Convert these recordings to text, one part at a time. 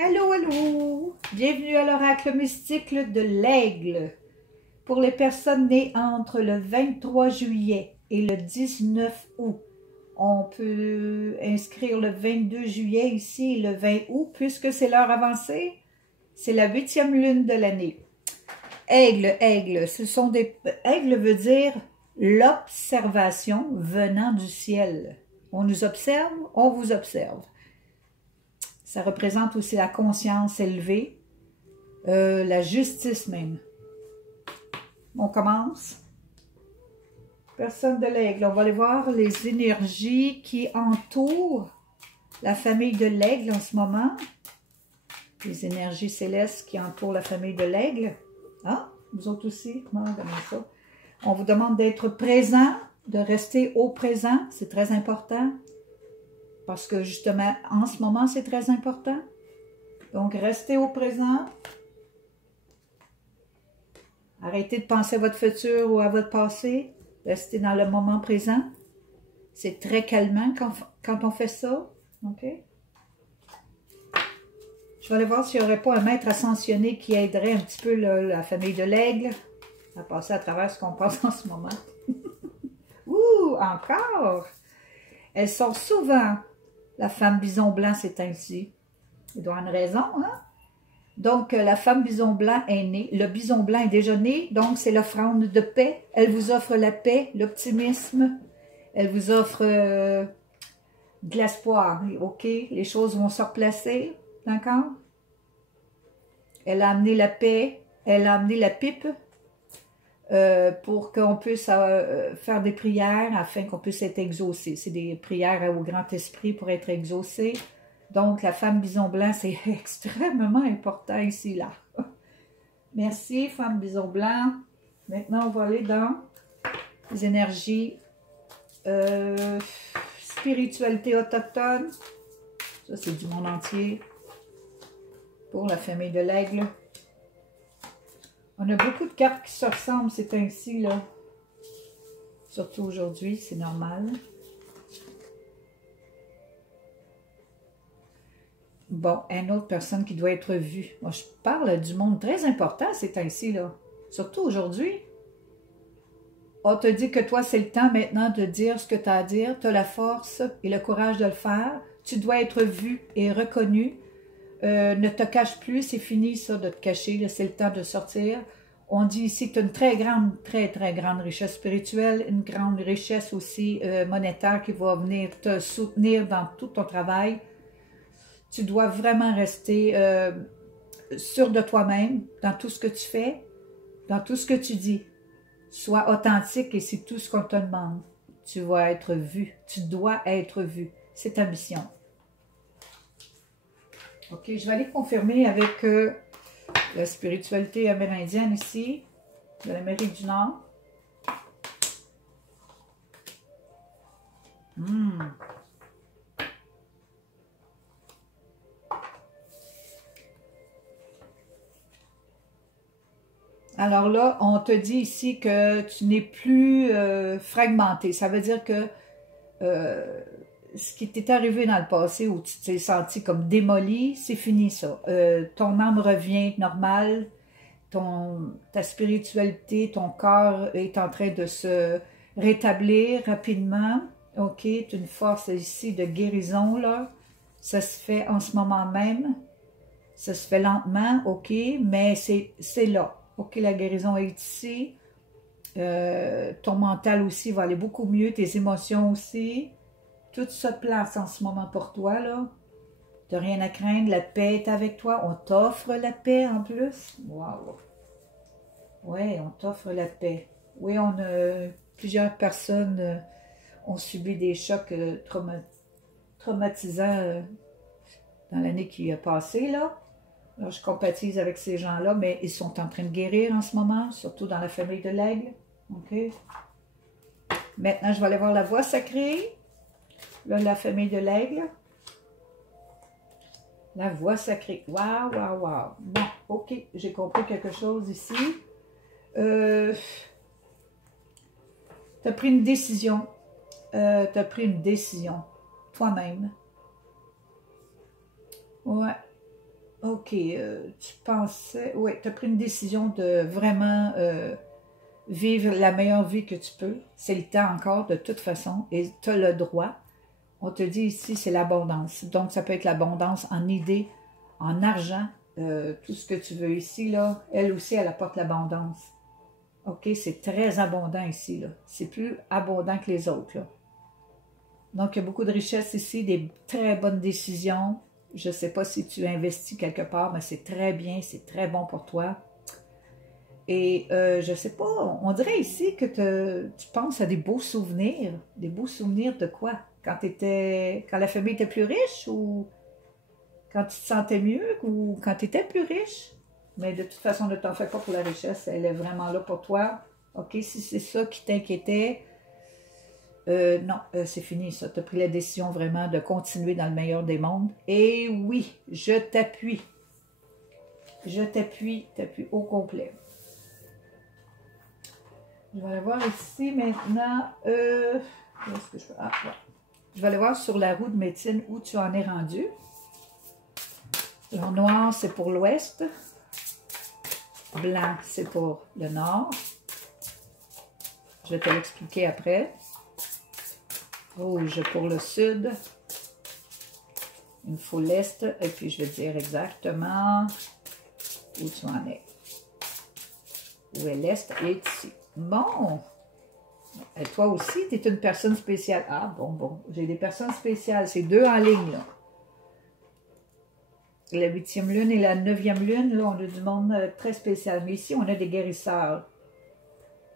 Allô, allô! Bienvenue à l'oracle mystique de l'Aigle. Pour les personnes nées entre le 23 juillet et le 19 août, on peut inscrire le 22 juillet ici et le 20 août, puisque c'est l'heure avancée. C'est la 8e lune de l'année. Aigle, aigle, aigle veut dire l'observation venant du ciel. On nous observe, on vous observe. Ça représente aussi la conscience élevée, la justice même. On commence. Personne de l'aigle. On va aller voir les énergies qui entourent la famille de l'aigle en ce moment. Les énergies célestes qui entourent la famille de l'aigle. Ah, vous autres aussi, comment on donne ça? On vous demande d'être présent, de rester au présent. C'est très important. Parce que justement, en ce moment, c'est très important. Donc, restez au présent. Arrêtez de penser à votre futur ou à votre passé. Restez dans le moment présent. C'est très calmant quand on fait ça. OK? Je vais aller voir s'il n'y aurait pas un maître ascensionné qui aiderait un petit peu la famille de l'aigle à passer à travers ce qu'on passe en ce moment. Ouh, encore! Elles sont souvent... La femme bison blanc, c'est ainsi. Il doit avoir une raison, hein? Donc, la femme bison blanc est née. Le bison blanc est déjà né, donc c'est l'offrande de paix. Elle vous offre la paix, l'optimisme. Elle vous offre de l'espoir. OK? Les choses vont se replacer. D'accord? Elle a amené la paix. Elle a amené la pipe pour qu'on puisse faire des prières afin qu'on puisse être exaucé. C'est des prières au grand esprit pour être exaucé. Donc, la femme bison blanc, c'est extrêmement important ici, là. Merci, femme bison blanc. Maintenant, on va aller dans les énergies spiritualité autochtone. Ça, c'est du monde entier. Pour la famille de l'aigle. On a beaucoup de cartes qui se ressemblent, c'est ainsi, là. Surtout aujourd'hui, c'est normal. Bon, une autre personne qui doit être vue. Moi, je parle du monde très important, c'est ainsi, là. Surtout aujourd'hui. On te dit que toi, c'est le temps maintenant de dire ce que tu as à dire. Tu as la force et le courage de le faire. Tu dois être vu et reconnu. Ne te cache plus, c'est fini ça de te cacher, c'est le temps de sortir. On dit ici que tu as une très grande richesse spirituelle, une grande richesse aussi monétaire qui va venir te soutenir dans tout ton travail. Tu dois vraiment rester sûr de toi-même dans tout ce que tu fais, dans tout ce que tu dis. Sois authentique et c'est tout ce qu'on te demande. Tu vas être vu, tu dois être vu. C'est ta mission. OK, je vais aller confirmer avec la spiritualité amérindienne ici, de l'Amérique du Nord. Alors là, on te dit ici que tu n'es plus fragmenté. Ça veut dire que ce qui t'est arrivé dans le passé où tu t'es senti comme démoli, c'est fini ça. Ton âme revient normale, ta spiritualité, ton corps est en train de se rétablir rapidement. OK, tu as une force ici de guérison là. Ça se fait en ce moment même. Ça se fait lentement, OK, mais c'est là. OK, la guérison est ici. Ton mental aussi va aller beaucoup mieux, tes émotions aussi. Tout se place en ce moment pour toi, là. Tu n'as rien à craindre, la paix est avec toi. On t'offre la paix en plus. Wow! Oui, on t'offre la paix. Oui, plusieurs personnes ont subi des chocs traumatisants dans l'année qui a passé, là. Alors, je compatis avec ces gens-là, mais ils sont en train de guérir en ce moment, surtout dans la famille de l'aigle. OK? Maintenant, je vais aller voir la voix sacrée. Là, la famille de l'aigle. La voix sacrée. Waouh, waouh, waouh. Bon, OK, j'ai compris quelque chose ici. Tu as pris une décision. Tu as pris une décision. Toi-même. Ouais. OK, tu pensais... Oui, tu as pris une décision de vraiment vivre la meilleure vie que tu peux. C'est le temps encore, de toute façon, et tu as le droit. On te dit ici, c'est l'abondance. Donc, ça peut être l'abondance en idées, en argent, tout ce que tu veux ici, là. Elle aussi, elle apporte l'abondance. OK, c'est très abondant ici, là. C'est plus abondant que les autres, là. Donc, il y a beaucoup de richesse ici, des très bonnes décisions. Je ne sais pas si tu investis quelque part, mais c'est très bien, c'est très bon pour toi. Et je ne sais pas, on dirait ici que tu penses à des beaux souvenirs. Des beaux souvenirs de quoi? Quand la famille était plus riche ou quand tu te sentais mieux ou quand tu étais plus riche? Mais de toute façon, ne t'en fais pas pour la richesse, elle est vraiment là pour toi. OK, si c'est ça qui t'inquiétait, non, c'est fini ça. Tu as pris la décision vraiment de continuer dans le meilleur des mondes. Et oui, je t'appuie. Je t'appuie au complet. Je vais aller voir ici maintenant. Où est-ce que je peux... Ah, ouais. Je vais aller voir sur la roue de médecine où tu en es rendu. Le noir, c'est pour l'ouest. Blanc, c'est pour le nord. Je vais te l'expliquer après. Rouge pour le sud. Il me faut l'est. Et puis, je vais dire exactement où tu en es. Où est l'est est ici. Bon. Et toi aussi, tu es une personne spéciale. Ah, bon. J'ai des personnes spéciales. C'est 2 en ligne, là. La 8e lune et la 9e lune, là, on a du monde très spécial. Mais ici, on a des guérisseurs.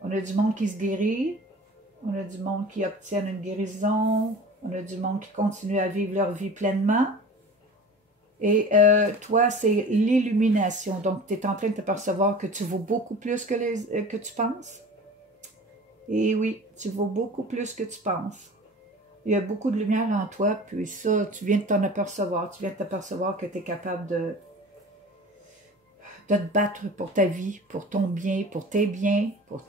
On a du monde qui se guérit. On a du monde qui obtiennent une guérison. On a du monde qui continue à vivre leur vie pleinement. Et toi, c'est l'illumination. Donc, tu es en train de te percevoir que tu vaux beaucoup plus que tu penses. Et oui, tu vaux beaucoup plus que tu penses. Il y a beaucoup de lumière en toi, puis ça, tu viens de t'en apercevoir. Tu viens de t'apercevoir que tu es capable de te battre pour ta vie, pour ton bien, pour tes biens, pour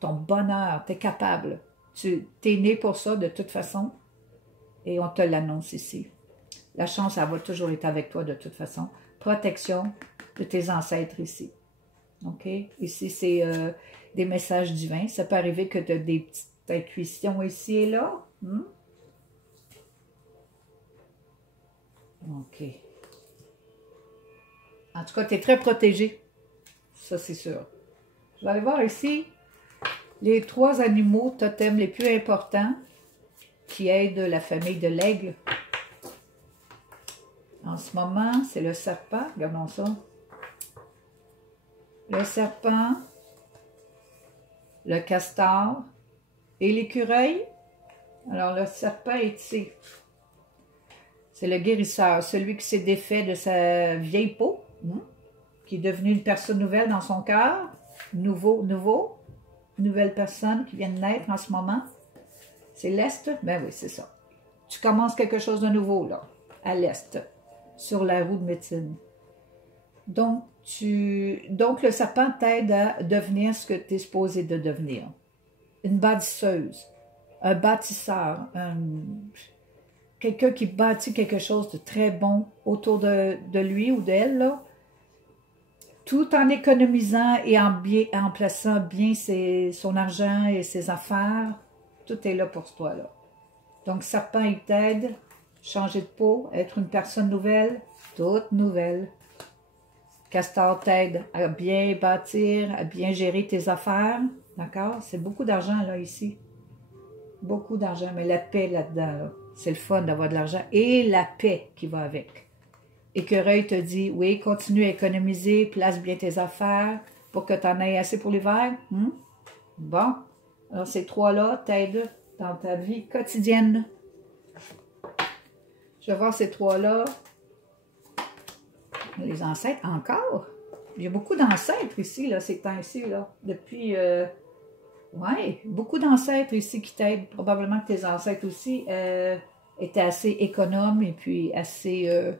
ton bonheur. Tu es capable. Tu es né pour ça de toute façon. Et on te l'annonce ici. La chance, elle va toujours être avec toi de toute façon. Protection de tes ancêtres ici. OK? Ici, c'est des messages divins. Ça peut arriver que tu as des petites intuitions ici et là. OK. En tout cas, tu es très protégé. Ça, c'est sûr. Je vais aller voir ici les 3 animaux totems les plus importants qui aident la famille de l'aigle. En ce moment, c'est le serpent. Regardons ça. Le serpent, le castor et l'écureuil. Alors, le serpent est ici. C'est le guérisseur, celui qui s'est défait de sa vieille peau, qui est devenu une personne nouvelle dans son cœur. Nouvelle personne qui vient de naître en ce moment. C'est l'Est? Ben oui, c'est ça. Tu commences quelque chose de nouveau, là, à l'Est, sur la roue de médecine. Donc, le serpent t'aide à devenir ce que tu es supposé de devenir. Une bâtisseuse, un bâtisseur, quelqu'un qui bâtit quelque chose de très bon autour de lui ou d'elle, là, tout en économisant et en plaçant bien son argent et ses affaires. Tout est là pour toi, là. Donc, serpent, il t'aide, changer de peau, être une personne nouvelle, toute nouvelle. Castor t'aide à bien bâtir, à bien gérer tes affaires. D'accord? C'est beaucoup d'argent, là, ici. Beaucoup d'argent, mais la paix là-dedans, là. C'est le fun d'avoir de l'argent et la paix qui va avec. Écureuil te dit, oui, continue à économiser, place bien tes affaires pour que tu en aies assez pour l'hiver. Bon, alors ces 3-là t'aident dans ta vie quotidienne. Je vais voir ces 3-là. Les ancêtres, encore. Il y a beaucoup d'ancêtres ici, là, ces temps-ci, là. Depuis, oui, beaucoup d'ancêtres ici qui t'aident. Probablement que tes ancêtres aussi étaient assez économes et puis assez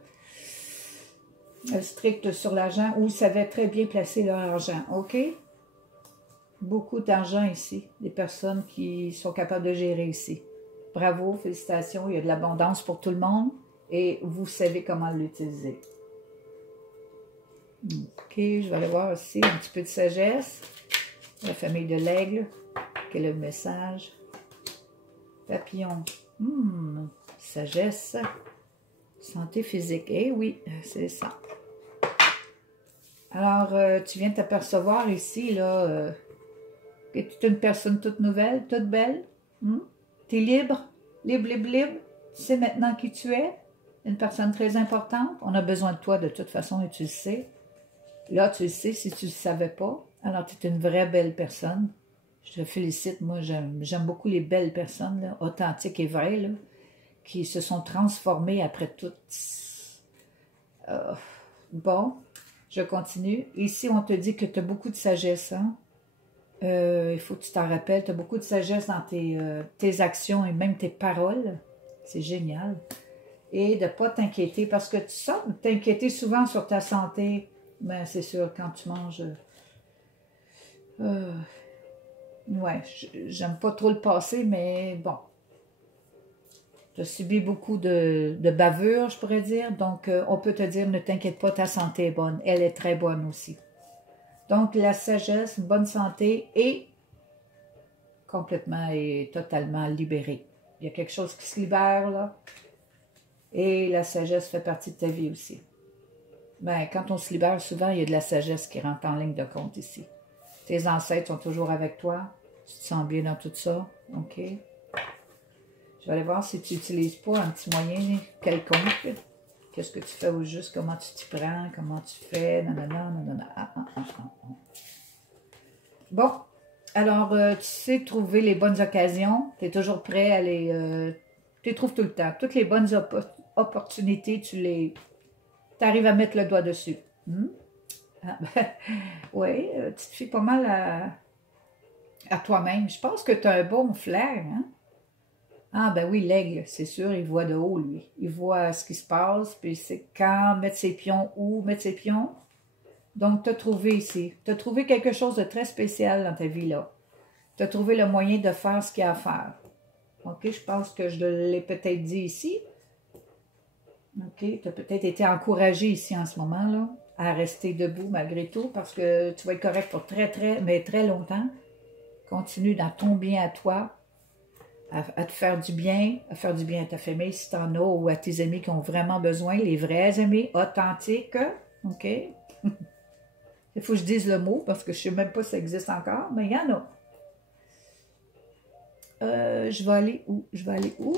stricts sur l'argent ou savaient très bien placer leur argent. OK? Beaucoup d'argent ici. Des personnes qui sont capables de gérer ici. Bravo, félicitations. Il y a de l'abondance pour tout le monde et vous savez comment l'utiliser. Ok, je vais aller voir aussi un petit peu de sagesse. La famille de l'aigle. Quel est le message? Papillon. Sagesse. Santé physique. Eh oui, c'est ça. Alors, tu viens de t'apercevoir ici, là, que tu es une personne toute nouvelle, toute belle. Tu es libre, libre, libre, libre. Tu sais maintenant qui tu es. Une personne très importante. On a besoin de toi de toute façon et tu le sais. Là, tu le sais si tu ne le savais pas. Alors, tu es une vraie belle personne. Je te félicite. Moi, j'aime beaucoup les belles personnes, là, authentiques et vraies, là, qui se sont transformées après tout. Bon, je continue. Ici, on te dit que tu as beaucoup de sagesse. Hein? Il faut que tu t'en rappelles. Tu as beaucoup de sagesse dans tes actions et même tes paroles. C'est génial. Et de ne pas t'inquiéter parce que tu sens t'inquiéter souvent sur ta santé. Mais c'est sûr, quand tu manges... ouais, j'aime pas trop le passé, mais bon. Tu as subi beaucoup de bavures, je pourrais dire. Donc, on peut te dire, ne t'inquiète pas, ta santé est bonne. Elle est très bonne aussi. Donc, la sagesse, une bonne santé et complètement et totalement libérée. Il y a quelque chose qui se libère, là. Et la sagesse fait partie de ta vie aussi. Ben, quand on se libère, souvent, il y a de la sagesse qui rentre en ligne de compte ici. Tes ancêtres sont toujours avec toi. Tu te sens bien dans tout ça. OK? Je vais aller voir si tu n'utilises pas un petit moyen quelconque. Qu'est-ce que tu fais au juste? Comment tu t'y prends? Comment tu fais? Nanana, nanana. Bon. Alors, tu sais trouver les bonnes occasions. Tu es toujours prêt à les... tu les trouves tout le temps. Toutes les bonnes opportunités, tu arrives à mettre le doigt dessus. Ah, ben, oui, tu te fies pas mal à toi-même. Je pense que tu as un bon flair, hein? Ah, ben oui, l'aigle, c'est sûr, il voit de haut, lui. Il voit ce qui se passe, puis c'est quand mettre ses pions, où mettre ses pions. Donc, tu as trouvé ici. Tu as trouvé quelque chose de très spécial dans ta vie, là. Tu as trouvé le moyen de faire ce qu'il y a à faire. OK, je pense que je l'ai peut-être dit ici. OK, tu as peut-être été encouragé ici en ce moment, là, à rester debout malgré tout, parce que tu vas être correct pour mais très longtemps. Continue dans ton bien à toi, à te faire du bien, à faire du bien à ta famille si tu en as, ou à tes amis qui ont vraiment besoin, les vrais amis, authentiques. OK? Il faut que je dise le mot, parce que je ne sais même pas si ça existe encore, mais il y en a. Je vais aller où? Je vais aller où?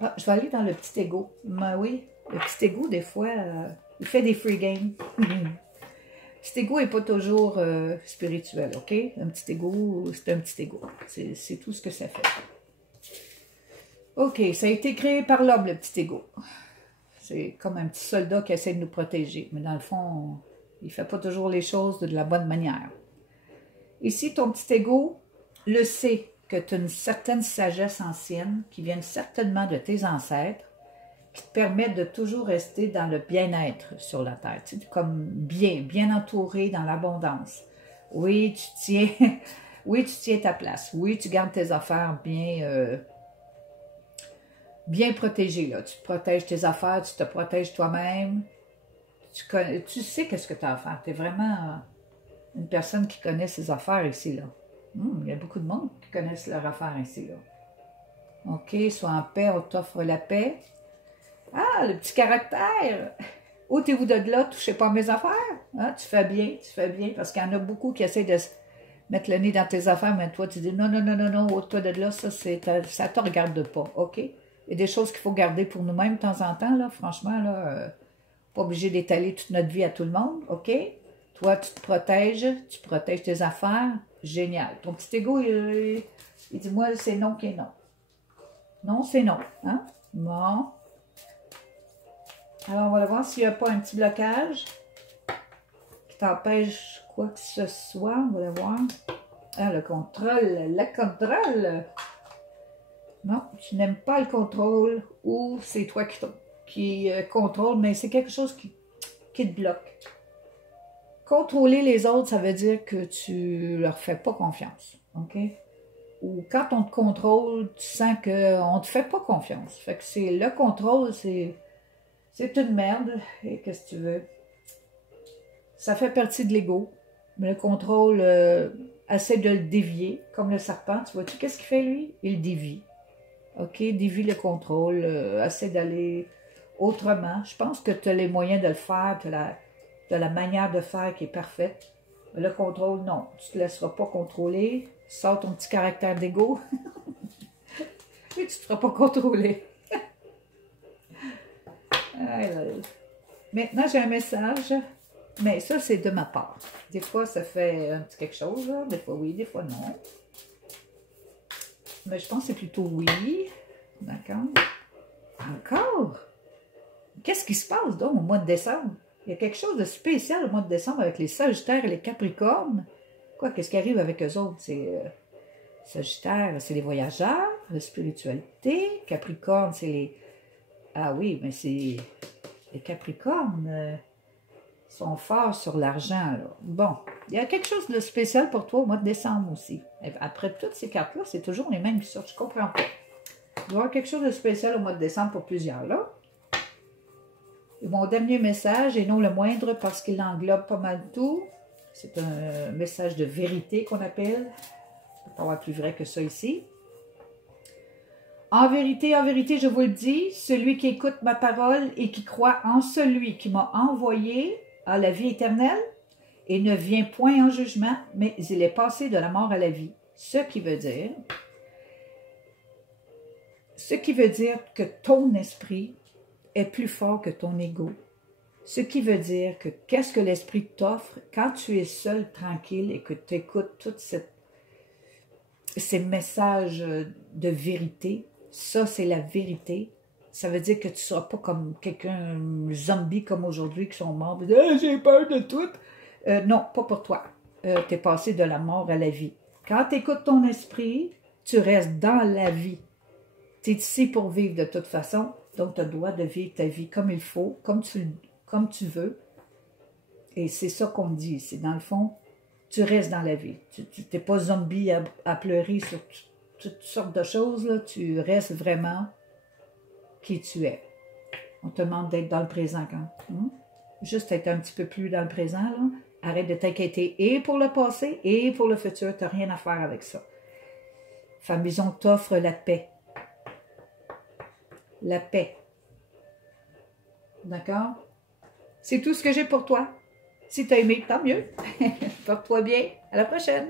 Ah, je vais aller dans le petit ego. Ben oui, le petit ego, des fois, il fait des free games. Le petit ego n'est pas toujours spirituel, OK? Un petit ego, c'est un petit ego. C'est tout ce que ça fait. OK, ça a été créé par l'homme, le petit ego. C'est comme un petit soldat qui essaie de nous protéger. Mais dans le fond, il ne fait pas toujours les choses de la bonne manière. Ici, ton petit ego le sait que tu as une certaine sagesse ancienne qui vient certainement de tes ancêtres, qui te permet de toujours rester dans le bien-être sur la terre, tu sais, comme bien entouré dans l'abondance. Oui, oui, tu tiens ta place. Oui, tu gardes tes affaires bien protégées, là. Tu protèges tes affaires, tu te protèges toi-même. Tu sais qu'est-ce que tu as à faire. Tu es vraiment une personne qui connaît ses affaires ici, là. Il y a beaucoup de monde qui connaissent leurs affaires ici, là. OK, sois en paix, on t'offre la paix. Ah, le petit caractère! Ôtez-vous de là, touchez pas à mes affaires. Hein? Tu fais bien, parce qu'il y en a beaucoup qui essaient de mettre le nez dans tes affaires, mais toi, tu dis non, non, non, non, non, ôte-toi de là, ça te regarde pas, OK? Il y a des choses qu'il faut garder pour nous-mêmes de temps en temps, là, franchement, là, pas obligé d'étaler toute notre vie à tout le monde, OK? Toi, tu protèges tes affaires, génial. Ton petit ego, il dit, moi, c'est non qui est non. Non, c'est non, hein? Bon. Alors, on va voir s'il n'y a pas un petit blocage qui t'empêche quoi que ce soit. On va le voir. Ah, le contrôle. Non, tu n'aimes pas le contrôle ou c'est toi qui contrôle, mais c'est quelque chose qui te bloque. Contrôler les autres, ça veut dire que tu leur fais pas confiance. OK? Ou quand on te contrôle, tu sens qu'on ne te fait pas confiance. Fait que c'est le contrôle, c'est une merde. Et qu'est-ce que tu veux? Ça fait partie de l'ego. Mais le contrôle essaie de le dévier, comme le serpent. Tu vois-tu qu'est-ce qu'il fait, lui? Il dévie. OK? Dévie le contrôle, essaie d'aller autrement. Je pense que tu as les moyens de le faire, tu as la manière de faire qui est parfaite. Mais le contrôle, non. Tu ne te laisseras pas contrôler. Sors ton petit caractère d'ego. Et tu ne te feras pas contrôler. Maintenant, j'ai un message. Mais ça, c'est de ma part. Des fois, ça fait un petit quelque chose. Là. Des fois, oui, des fois, non. Mais je pense que c'est plutôt oui. D'accord. Encore? Qu'est-ce qui se passe donc au mois de décembre? Il y a quelque chose de spécial au mois de décembre avec les Sagittaires et les Capricornes. Quoi, qu'est-ce qui arrive avec eux autres? C'est Sagittaire, c'est les voyageurs, la spiritualité. Capricorne, c'est les... Ah oui, mais c'est... Les Capricornes sont forts sur l'argent. Bon, il y a quelque chose de spécial pour toi au mois de décembre aussi. Et après toutes ces cartes-là, c'est toujours les mêmes qui sortent. Je ne comprends pas. Il doit y avoir quelque chose de spécial au mois de décembre pour plusieurs, là. Et mon dernier message, et non le moindre parce qu'il englobe pas mal tout, c'est un message de vérité qu'on appelle. Il ne peut pas avoir plus vrai que ça ici. En vérité, je vous le dis, celui qui écoute ma parole et qui croit en celui qui m'a envoyé a la vie éternelle et ne vient point en jugement, mais il est passé de la mort à la vie. Ce qui veut dire que ton esprit est plus fort que ton ego. Ce qui veut dire que qu'est-ce que l'esprit t'offre quand tu es seul, tranquille et que tu écoutes tous ces messages de vérité. Ça, c'est la vérité. Ça veut dire que tu ne seras pas comme quelqu'un zombie comme aujourd'hui qui sont morts. J'ai peur de tout. Non, pas pour toi. Tu es passé de la mort à la vie. Quand tu écoutes ton esprit, tu restes dans la vie. Tu es ici pour vivre de toute façon. Donc, tu as le droit de vivre ta vie comme il faut, comme tu veux. Et c'est ça qu'on dit ici. Dans le fond, tu restes dans la vie. Tu n'es pas zombie à pleurer sur toutes sortes de choses. Là. Tu restes vraiment qui tu es. On te demande d'être dans le présent quand. Juste être un petit peu plus dans le présent. Là. Arrête de t'inquiéter et pour le passé et pour le futur. Tu n'as rien à faire avec ça. Femme Maison t'offre la paix. La paix. D'accord? C'est tout ce que j'ai pour toi. Si tu as aimé, tant mieux. Porte-toi bien. À la prochaine.